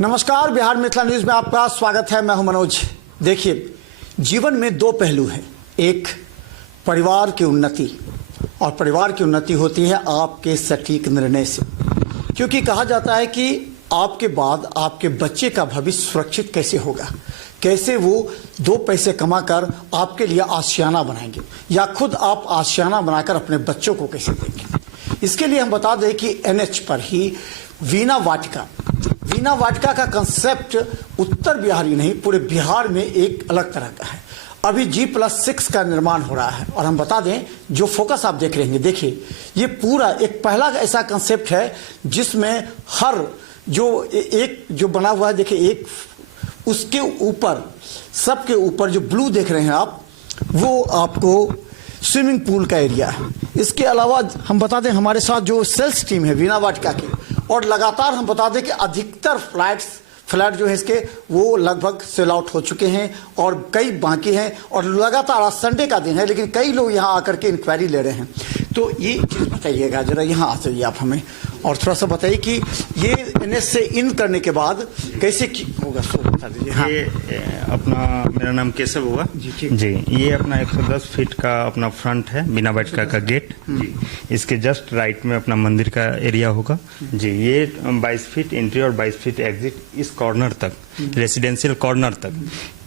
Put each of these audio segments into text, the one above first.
नमस्कार, बिहार मिथिला न्यूज में आपका स्वागत है। मैं हूं मनोज। देखिए, जीवन में दो पहलू हैं। एक परिवार की उन्नति, और परिवार की उन्नति होती है आपके सटीक निर्णय से, क्योंकि कहा जाता है कि आपके बाद आपके बच्चे का भविष्य सुरक्षित कैसे होगा, कैसे वो दो पैसे कमाकर आपके लिए आशियाना बनाएंगे, या खुद आप आशियाना बनाकर अपने बच्चों को कैसे देंगे। इसके लिए हम बता दें कि एनएच पर ही वीणा वाटिका का कंसेप्ट उत्तर बिहार ही नहीं, पूरे बिहार में एक अलग तरह का है। अभी G+6 का निर्माण हो रहा है, और हम बता दें जो फोकस आप देख रहे हैं, देखिए ये पूरा एक पहला ऐसा कंसेप्ट है जिसमें हर जो बना हुआ है, देखिए एक उसके ऊपर, सबके ऊपर जो ब्लू देख रहे हैं आप, वो आपको स्विमिंग पूल का एरिया है। इसके अलावा हम बता दें हमारे साथ जो सेल्स टीम है वीणा वाटिका की, और लगातार हम बता दें कि अधिकतर फ्लैट जो है इसके वो लगभग सेल आउट हो चुके हैं और कई बाकी हैं, और लगातार आज संडे का दिन है लेकिन कई लोग यहाँ आकर के इंक्वायरी ले रहे हैं। तो ये चीज़ बताइएगा जरा, यहाँ आ जाइए आप हमें, और थोड़ा सा बताइए कि ये एनएच से इन करने के बाद कैसे होगा, सो बता दीजिए। हाँ। ये अपना, मेरा नाम केशव हुआ जी। ये अपना 110 फीट का अपना फ्रंट है, वीणा वाटिका का गेट जी। इसके जस्ट राइट में अपना मंदिर का एरिया होगा जी। ये 22 फीट एंट्री और 22 फीट एग्जिट, इस कॉर्नर तक, रेसिडेंशियल कॉर्नर तक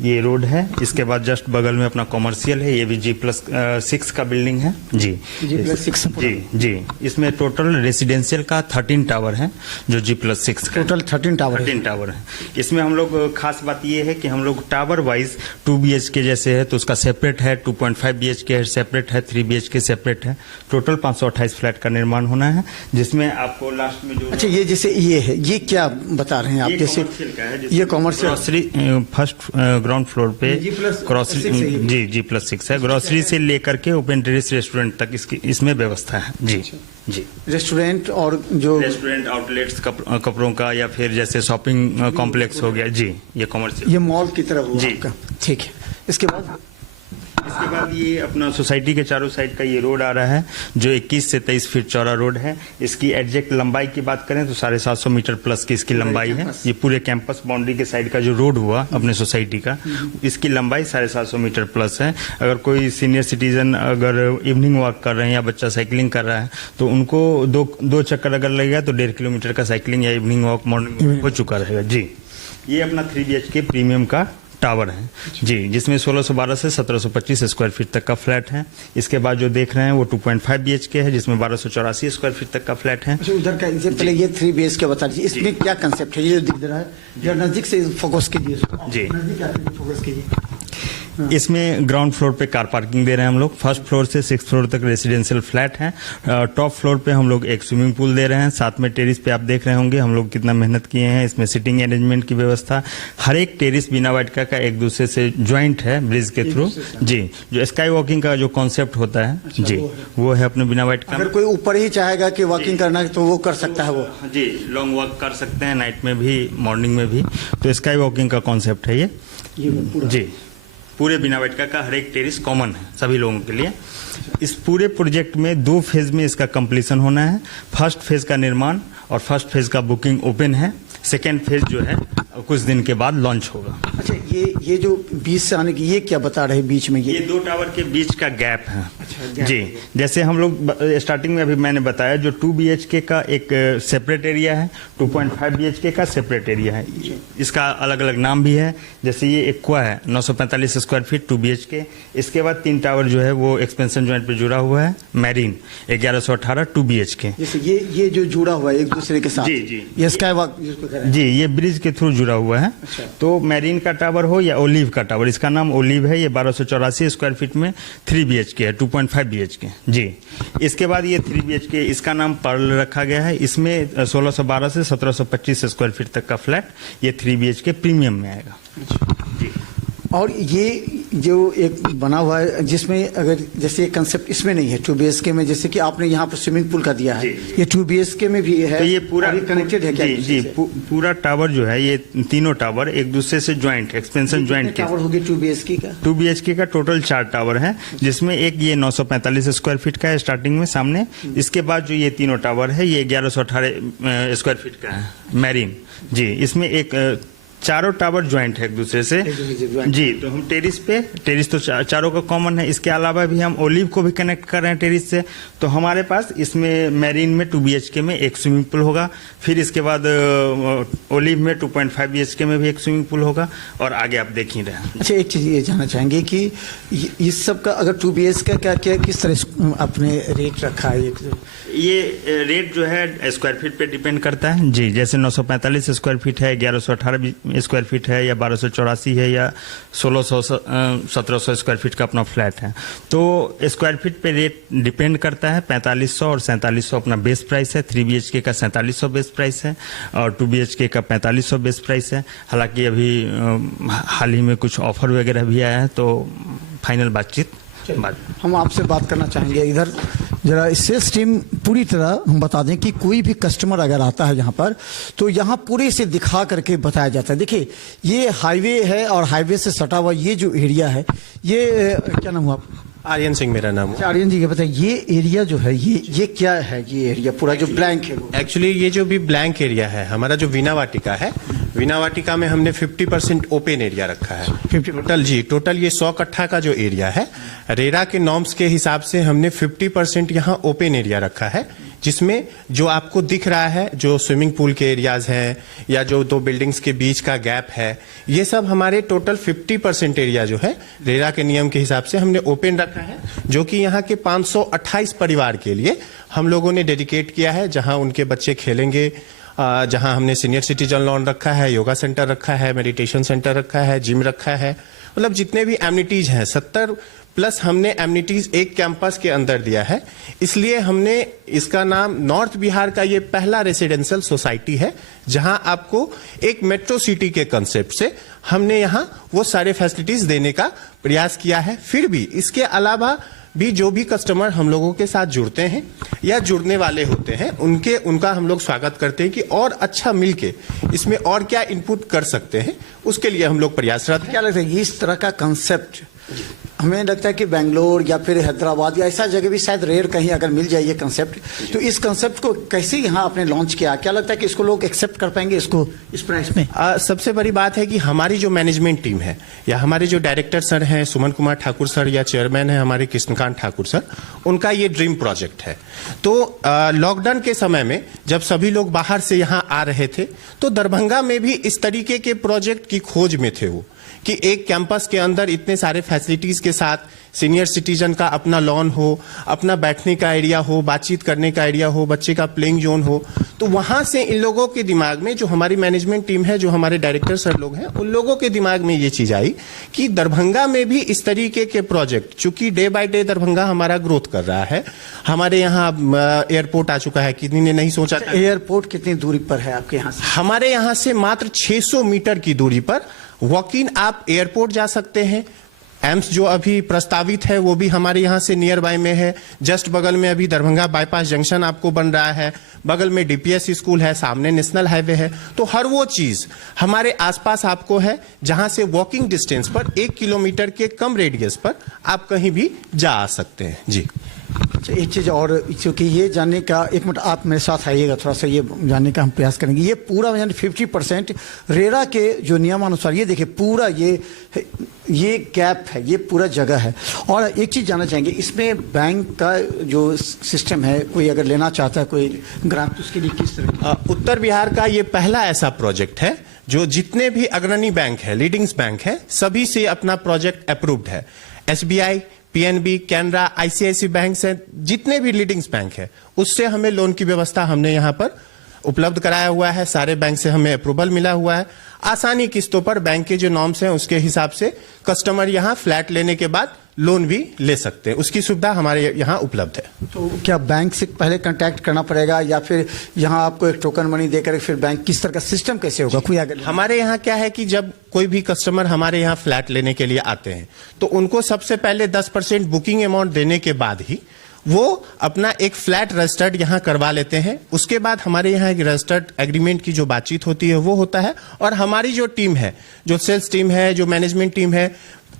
ये रोड है। इसके बाद जस्ट बगल में अपना कॉमर्शियल है, ये भी G+6 का बिल्डिंग है जी। G+6 जी। इसमें टोटल रेसिडेंशियल का 13 टावर है, जो G+6 का टोटल 13 टावर है। इसमें हम लोग खास बात ये है कि हम लोग टावर वाइज 2 BHK जैसे है तो उसका सेपरेट है, 2.5 BHK है सेपरेट है, 3 BHK सेपरेट है। टोटल 528 फ्लैट का निर्माण होना है, जिसमें आपको लास्ट में जो, अच्छा ये जैसे ये है, ये क्या बता रहे हैं आप, जैसे ये commercial grocery first ground floor पे ग्रोसरी जी G+6 है। ग्रोसरी से लेकर के ओपन टेरेस रेस्टोरेंट तक इसमें व्यवस्था है जी। जी, रेस्टोरेंट और जो रेस्टोरेंट आउटलेट्स कपड़ों का, या फिर जैसे शॉपिंग कॉम्प्लेक्स हो गया जी, ये कॉमर्शियल, ये मॉल की तरफ जी। ठीक है। इसके बाद ये अपना सोसाइटी के चारों साइड का ये रोड आ रहा है, जो 21 से 23 फीट चौड़ा रोड है। इसकी एग्जैक्ट लंबाई की बात करें तो 750 मीटर प्लस की इसकी लंबाई है। ये पूरे कैंपस बाउंड्री के साइड का जो रोड हुआ अपने सोसाइटी का, इसकी लंबाई 750 मीटर प्लस है। अगर कोई सीनियर सिटीजन अगर इवनिंग वॉक कर रहे हैं या बच्चा साइकिलिंग कर रहा है तो उनको दो चक्कर अगर लगेगा तो 1.5 किलोमीटर का साइकिलिंग या इवनिंग वॉक मॉर्निंग हो चुका रहेगा जी। ये अपना 3 BHK प्रीमियम का टावर है जी, जिसमें 1612 से 1725 स्क्वायर फीट तक का फ्लैट है। इसके बाद जो देख रहे हैं वो 2.5 BHK है, जिसमें 1284 स्क्वायर फीट तक का फ्लैट है। उधर का इससे पहले ये 3 BHK बता दीजिए, इसमें क्या कंसेप्ट है, ये जो दिख रहा है, जरा नजदीक से फोकस कीजिए जी, नजदीक आकर फोकस कीजिए। इसमें ग्राउंड फ्लोर पे कार पार्किंग दे रहे हैं हम लोग, फर्स्ट फ्लोर से 6th फ्लोर तक रेसिडेंशियल फ्लैट है। टॉप फ्लोर पे हम लोग एक स्विमिंग पूल दे रहे हैं, साथ में टेरिस पे आप देख रहे होंगे हम लोग कितना मेहनत किए हैं। इसमें सिटिंग अरेंजमेंट की व्यवस्था, हर एक टेरिस वीणा वाटिका का एक दूसरे से ज्वाइंट है ब्रिज के थ्रू जी। जो स्काई वॉकिंग का जो कॉन्सेप्ट होता है जी, वो है अपने वीणा वाटिका। अगर कोई ऊपर ही चाहेगा कि वॉकिंग करना है तो वो कर सकता है, वो जी लॉन्ग वॉक कर सकते हैं, नाइट में भी मॉर्निंग में भी। तो स्काई वॉकिंग का कॉन्सेप्ट है ये जी। पूरे वीणा वाटिका का हर एक टेरिस कॉमन है सभी लोगों के लिए। इस पूरे प्रोजेक्ट में 2 फेज में इसका कंप्लीशन होना है। फर्स्ट फेज का निर्माण और फर्स्ट फेज का बुकिंग ओपन है। सेकेंड फेज जो है कुछ दिन के बाद लॉन्च होगा। अच्छा, ये जो बीच से आने की, ये क्या बता रहे हैं बीच में, ये 2 टावर के बीच का गैप है। अच्छा, जी। जैसे हम लोग स्टार्टिंग में अभी मैंने बताया, जो 2 BHK का एक सेपरेट एरिया है, 2.5 BHK का सेपरेट एरिया है। इसका अलग अलग नाम भी है। जैसे ये एक्वा है 945 स्क्वायर फीट 2 BHK। इसके बाद 3 टावर जो है वो एक्सपेंशन जॉइंट पे जुड़ा हुआ है, मैरीन 1118 2 BHK। जैसे ये जो जुड़ा हुआ है एक दूसरे के साथ जी, ये स्काई वॉक जी, ये ब्रिज के थ्रू जुड़ा हुआ है। अच्छा। तो मैरीन का टावर हो या ओलिव का टावर, इसका नाम ओलिव है। ये 1284 स्क्वायर फीट में 3 BHK है, 2.5 BHK जी। इसके बाद ये 3 BHK, इसका नाम पर्ल रखा गया है। इसमें 1612 से 1725 स्क्वायर फीट तक का फ्लैट, ये 3 BHK प्रीमियम में आएगा जी। और ये जो एक बना हुआ है जिसमें अगर जैसे कंसेप्ट इसमें नहीं है 2 BHK में, जैसे कि आपने यहाँ पर स्विमिंग पूल का दिया है, ये 2 BHK में भी है, तो ये पूरा कनेक्टेड है क्या? जी पूरा टावर जो है, ये तीनों टावर एक दूसरे से ज्वाइंट, एक्सपेंशन ज्वाइंट के टावर होगी 2 BHK का? 2 BHK का टोटल 4 टावर है, जिसमें एक ये 945 स्क्वायर फीट का है स्टार्टिंग में सामने। इसके बाद जो ये तीनों टावर है ये 1118 स्क्वायर फीट का है मैरीन जी। इसमें एक चारों टावर ज्वाइंट है एक दूसरे से जी। तो हम टेरिस तो चारों का कॉमन है। इसके अलावा भी हम ओलिव को भी कनेक्ट कर रहे हैं टेरिस से। तो हमारे पास इसमें मैरीन में 2 BHK में एक स्विमिंग पूल होगा, फिर इसके बाद ओलिव में 2.5 BHK में भी एक स्विमिंग पूल होगा, और आगे आप देख ही रहे हैं। अच्छा, एक चीज ये जानना चाहेंगे कि इस सब का अगर 2 BHK का क्या किस तरह आपने रेट रखा है? ये रेट जो है स्क्वायर फीट पे डिपेंड करता है जी। जैसे 945 स्क्वायर फीट है, 1118 स्क्वायर फीट है, या 1284 है, या 1600-1700 स्क्वायर फीट का अपना फ्लैट है। तो स्क्वायर फीट पे रेट डिपेंड करता है। 4500 और 4700 अपना बेस प्राइस है, 3 BHK का 4700 बेस प्राइस है, और 2 BHK का 4500 बेस प्राइस है। हालांकि अभी हाल ही में कुछ ऑफर वगैरह भी आया है, तो फाइनल बातचीत हम आपसे बात करना चाहेंगे। इधर जरा सेल्स टीम पूरी तरह हम बता दें कि कोई भी कस्टमर अगर आता है यहाँ पर, तो यहाँ पूरे से दिखा करके बताया जाता है। देखिए, ये हाईवे है और हाईवे से सटा हुआ ये जो एरिया है, ये क्या नाम हुआ? आर्यन सिंह मेरा नाम है। आर्यन जी, के बताइए ये एरिया जो है ये क्या है? ये एरिया पूरा जो ब्लैंक है, एक्चुअली ये जो भी ब्लैंक एरिया है हमारा जो वीणा वाटिका है, वीणा वाटिका में हमने 50% ओपन एरिया रखा है। 50 टोटल ये 100 कट्ठा का जो एरिया है, रेरा के नॉर्म्स के हिसाब से हमने 50% यहाँ ओपन एरिया रखा है, जिसमें जो आपको दिख रहा है, जो स्विमिंग पूल के एरियाज हैं या जो 2 बिल्डिंग्स के बीच का गैप है, ये सब हमारे टोटल 50% एरिया जो है रेरा के नियम के हिसाब से हमने ओपन रखा है, जो कि यहाँ के 528 परिवार के लिए हम लोगों ने डेडिकेट किया है, जहां उनके बच्चे खेलेंगे, जहां हमने सीनियर सिटीजन लॉन रखा है, योगा सेंटर रखा है, मेडिटेशन सेंटर रखा है, जिम रखा है, मतलब जितने भी एमिनिटीज हैं 70 प्लस हमने एमिनिटीज एक कैंपस के अंदर दिया है। इसलिए हमने इसका नाम नॉर्थ बिहार का ये पहला रेसिडेंशियल सोसाइटी है, जहां आपको एक मेट्रो सिटी के कंसेप्ट से हमने यहां वो सारे फैसिलिटीज देने का प्रयास किया है। फिर भी इसके अलावा भी जो भी कस्टमर हम लोगों के साथ जुड़ते हैं या जुड़ने वाले होते हैं, उनका हम लोग स्वागत करते हैं कि और अच्छा मिलके इसमें और क्या इनपुट कर सकते हैं, उसके लिए हम लोग प्रयासरत हैं। क्या लगता है इस तरह का कंसेप्ट? हमें लगता है कि बेंगलोर या फिर हैदराबाद या ऐसा जगह भी शायद रेयर कहीं अगर मिल जाए ये कंसेप्ट, तो इस कंसेप्ट को कैसे यहाँ आपने लॉन्च किया? क्या लगता है कि इसको लोग एक्सेप्ट कर पाएंगे इसको इस प्राइस में? सबसे बड़ी बात है कि हमारी जो मैनेजमेंट टीम है या हमारे जो डायरेक्टर सर हैं सुमन कुमार ठाकुर सर, या चेयरमैन है हमारे कृष्णकांत ठाकुर सर, उनका ये ड्रीम प्रोजेक्ट है। तो लॉकडाउन के समय में जब सभी लोग बाहर से यहाँ आ रहे थे, तो दरभंगा में भी इस तरीके के प्रोजेक्ट की खोज में थे वो, कि एक कैंपस के अंदर इतने सारे फैसिलिटीज के साथ सीनियर सिटीजन का अपना लॉन हो, अपना बैठने का एरिया हो, बातचीत करने का एरिया हो, बच्चे का प्लेइंग जोन हो। तो वहां से इन लोगों के दिमाग में, जो हमारी मैनेजमेंट टीम है, जो हमारे डायरेक्टर सर लोग हैं, उन लोगों के दिमाग में ये चीज आई कि दरभंगा में भी इस तरीके के प्रोजेक्ट, चूंकि डे बाय डे दरभंगा हमारा ग्रोथ कर रहा है, हमारे यहाँ एयरपोर्ट आ चुका है, किसी ने नहीं सोचा था। एयरपोर्ट कितनी दूरी पर है आपके यहाँ से? हमारे यहाँ से मात्र 600 मीटर की दूरी पर वॉक इन आप एयरपोर्ट जा सकते हैं। एम्स जो अभी प्रस्तावित है वो भी हमारे यहाँ से नियर बाय में है। जस्ट बगल में अभी दरभंगा बाईपास जंक्शन आपको बन रहा है, बगल में डीपीएस स्कूल है, सामने नेशनल हाईवे है। तो हर वो चीज हमारे आसपास आपको है, जहां से वॉकिंग डिस्टेंस पर 1 किलोमीटर के कम रेडियस पर आप कहीं भी जा आ सकते हैं। जी, अच्छा, एक चीज़ और, क्योंकि ये जानने का, एक मिनट आप मेरे साथ आइएगा, थोड़ा सा ये जानने का हम प्रयास करेंगे। ये पूरा यानी 50% रेरा के जो नियमानुसार, ये देखिए पूरा ये गैप है, ये पूरा जगह है। और एक चीज़ जानना चाहेंगे, इसमें बैंक का जो सिस्टम है, कोई अगर लेना चाहता है कोई ग्राहक, तो उसके लिए किस तरह? उत्तर बिहार का ये पहला ऐसा प्रोजेक्ट है जो जितने भी अग्रणी बैंक है, लीडिंग्स बैंक है, सभी से अपना प्रोजेक्ट अप्रूव्ड है। SBI, PNB, Canara, ICICI bank से जितने भी लीडिंग्स बैंक है, उससे हमें लोन की व्यवस्था हमने यहाँ पर उपलब्ध कराया हुआ है। सारे बैंक से हमें अप्रूवल मिला हुआ है। आसानी किस्तों पर बैंक के जो नॉर्म्स हैं उसके हिसाब से कस्टमर यहाँ फ्लैट लेने के बाद लोन भी ले सकते हैं। उसकी सुविधा हमारे यहाँ उपलब्ध है। तो क्या बैंक से पहले कांटेक्ट करना पड़ेगा या फिर यहाँ आपको एक टोकन मनी देकर फिर बैंक किस तरह का सिस्टम कैसे होगा? कोई अगर हमारे यहाँ क्या है कि जब कोई भी कस्टमर हमारे यहाँ फ्लैट लेने के लिए आते हैं तो उनको सबसे पहले 10% बुकिंग अमाउंट देने के बाद ही वो अपना एक फ्लैट रजिस्टर्ड यहाँ करवा लेते हैं। उसके बाद हमारे यहाँ एक रजिस्टर्ड एग्रीमेंट की जो बातचीत होती है वो होता है, और हमारी जो टीम है, जो सेल्स टीम है, जो मैनेजमेंट टीम है,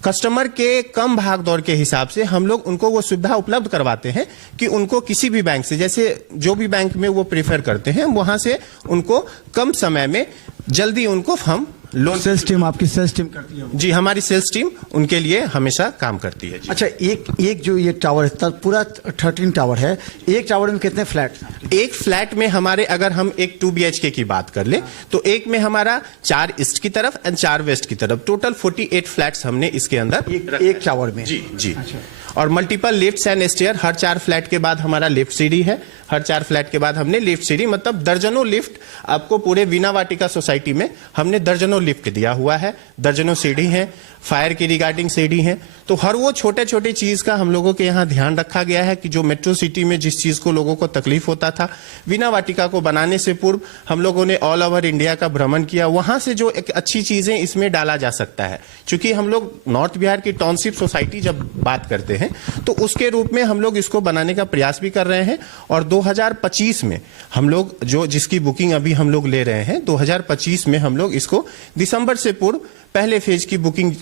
कस्टमर के कम भाग दौड़ के हिसाब से हम लोग उनको वो सुविधा उपलब्ध करवाते हैं कि उनको किसी भी बैंक से, जैसे जो भी बैंक में वो प्रेफर करते हैं, वहां से उनको कम समय में जल्दी उनको हम लोन। सेल्स टीम, आपकी सेल्स टीम करती है? जी, हमारी सेल्स टीम उनके लिए हमेशा काम करती है जी। अच्छा, एक जो ये टावर है, पूरा 13 टावर है, एक टावर में कितने फ्लैट? एक फ्लैट में हमारे, अगर हम एक 2 BHK की बात कर ले तो एक में हमारा 4 ईस्ट की तरफ एंड 4 वेस्ट की तरफ, टोटल 48 फ्लैट्स हमने इसके अंदर एक टावर में। जी जी। अच्छा। और मल्टीपल लिफ्ट्स एंड स्टेयर, हर 4 फ्लैट के बाद हमारा लिफ्ट सीढ़ी है, हर 4 फ्लैट के बाद हमने लिफ्ट सीढ़ी, मतलब दर्जनों लिफ्ट आपको पूरे वीना वाटिका सोसाइटी में हमने दर्जनों लिफ्ट दिया हुआ है, दर्जनों सीढ़ी है, फायर की रिगार्डिंग सीढ़ी है। तो हर वो छोटे छोटे चीज का हम लोगों के यहाँ ध्यान रखा गया है कि जो मेट्रो सिटी में जिस चीज को लोगों को तकलीफ होता था, वीना वाटिका को बनाने से पूर्व हम लोगों ने ऑल ओवर इंडिया का भ्रमण किया, वहां से जो एक अच्छी चीजें इसमें डाला जा सकता है। क्योंकि हम लोग नॉर्थ बिहार की टाउनशिप सोसाइटी जब बात करते हैं तो उसके रूप में हम लोग इसको बनाने का प्रयास भी कर रहे हैं, और 2025 में हम लोग जो जिसकी बुकिंग अभी हम लोग ले रहे हैं, 2025 में हम लोग इसको दिसंबर से पूर्व पहले फेज की बुकिंग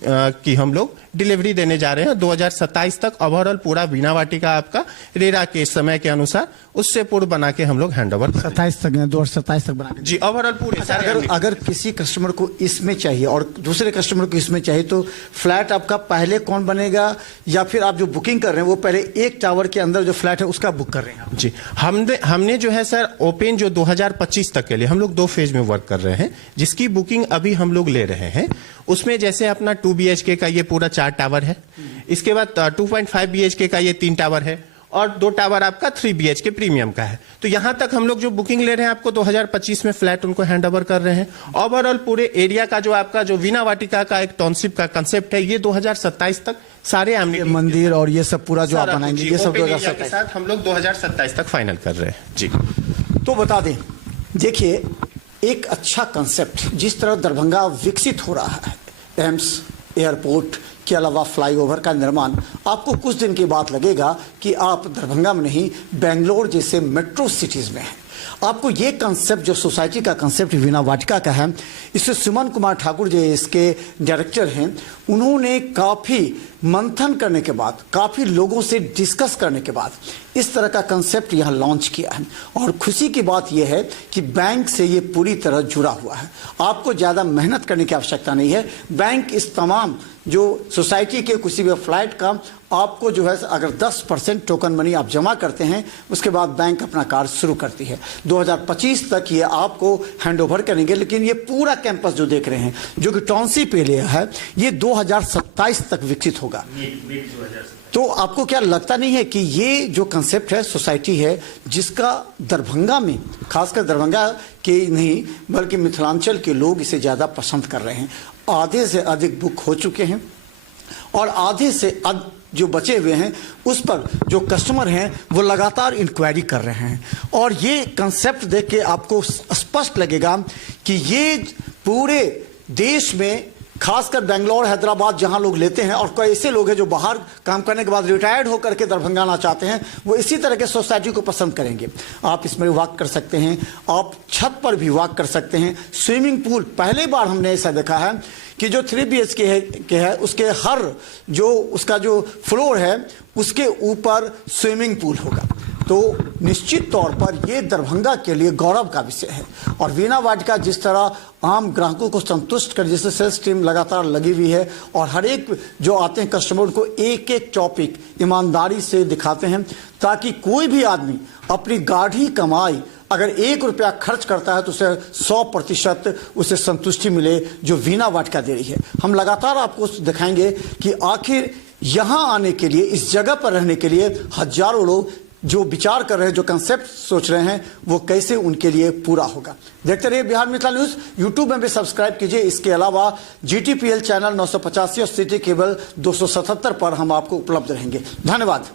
की हम लोग डिलीवरी देने जा रहे हैं। 2027 तक ओवरऑल पूरा वीना वाटिका आपका रेरा के समय के अनुसार उससे पूर्व बना के हम लोग हैंड ओवर 27 तक, 2027 तक बना के जी ओवरऑल पूरे। अच्छा, अगर किसी कस्टमर को इसमें चाहिए और दूसरे कस्टमर को इसमें चाहिए तो फ्लैट आपका पहले कौन बनेगा, या फिर आप जो बुकिंग कर रहे हैं वो पहले एक टावर के अंदर जो फ्लैट है उसका बुक कर रहे हैं? जी, हमने जो है सर ओपन जो 2025 तक के लिए हम लोग 2 फेज में वर्क कर रहे हैं, जिसकी बुकिंग अभी हम लोग ले रहे हैं। उसमें जैसे अपना 2 BHK का ये पूरा 4 टावर है, इसके बाद 2.5 BHK का ये 3 टावर है, और 2 टावर आपका 3 BHK प्रीमियम का है। तो यहां तक हम लोग जो बुकिंग ले रहे हैं आपको 2025 में फ्लैट उनको हैंड ओवर कर रहे हैं। ओवरऑल पूरे एरिया का जो आपका जो वीना वाटिका का एक टाउनशिप का कंसेप्ट है, ये 2027 तक सारे मंदिर और ये सब पूरा जो आप बनाएंगे, ये सब 2027 के साथ हम लोग 2027 तक फाइनल कर रहे हैं जी। तो बता दें, देखिए एक अच्छा कंसेप्ट जिस तरह दरभंगा विकसित हो रहा है, एम्स, एयरपोर्ट के अलावा फ्लाईओवर का निर्माण, आपको कुछ दिन के बाद लगेगा कि आप दरभंगा में नहीं बेंगलोर जैसे मेट्रो सिटीज़ में हैं। आपको ये कंसेप्ट जो सोसाइटी का कंसेप्ट वीना वाटिका का है, इससे सुमन कुमार ठाकुर जो इसके डायरेक्टर हैं, उन्होंने काफ़ी मंथन करने के बाद, काफ़ी लोगों से डिस्कस करने के बाद इस तरह का कंसेप्ट यहाँ लॉन्च किया है। और खुशी की बात यह है कि बैंक से ये पूरी तरह जुड़ा हुआ है, आपको ज़्यादा मेहनत करने की आवश्यकता नहीं है। बैंक इस तमाम जो सोसाइटी के किसी भी फ्लैट का आपको जो है अगर 10% टोकन मनी आप जमा करते हैं, उसके बाद बैंक अपना कार्य शुरू करती है। 2025 तक ये आपको हैंड ओवर करेंगे, लेकिन ये पूरा कैंपस जो देख रहे हैं जो कि टाउनशिप एरिया है, ये 2027 तक विकसित होगा। तो आपको क्या लगता नहीं है कि ये जो कंसेप्ट है, सोसाइटी है, जिसका दरभंगा में, खासकर दरभंगा के नहीं बल्कि मिथिलांचल के लोग इसे ज़्यादा पसंद कर रहे हैं। आधे से अधिक बुक हो चुके हैं और आधे से जो बचे हुए हैं उस पर जो कस्टमर हैं वो लगातार इंक्वायरी कर रहे हैं। और ये कंसेप्ट देख के आपको स्पष्ट लगेगा कि ये पूरे देश में, खासकर बेंगलोर, हैदराबाद जहां लोग लेते हैं, और कोई ऐसे लोग हैं जो बाहर काम करने के बाद रिटायर्ड होकर के दरभंगा आना चाहते हैं, वो इसी तरह के सोसाइटी को पसंद करेंगे। आप इसमें वॉक कर सकते हैं, आप छत पर भी वॉक कर सकते हैं। स्विमिंग पूल, पहली बार हमने ऐसा देखा है कि जो 3 BHK है उसके हर जो उसका जो फ्लोर है उसके ऊपर स्विमिंग पूल होगा। तो निश्चित तौर पर ये दरभंगा के लिए गौरव का विषय है। और वीना वाटिका जिस तरह आम ग्राहकों को संतुष्ट कर, जैसे सेल्स टीम लगातार लगी हुई है और हर एक जो आते हैं कस्टमर को एक एक टॉपिक ईमानदारी से दिखाते हैं, ताकि कोई भी आदमी अपनी गाढ़ी कमाई अगर 1 रुपया खर्च करता है तो उसे 100% उसे संतुष्टि मिले जो वीना वाटिका दे रही है। हम लगातार आपको दिखाएंगे कि आखिर यहाँ आने के लिए, इस जगह पर रहने के लिए हजारों लोग जो विचार कर रहे हैं, जो कंसेप्ट सोच रहे हैं, वो कैसे उनके लिए पूरा होगा। देखते रहिए बिहार मिथिला न्यूज। यूट्यूब में भी सब्सक्राइब कीजिए। इसके अलावा GTPL चैनल 985 और सिटी केबल 277 पर हम आपको उपलब्ध रहेंगे। धन्यवाद।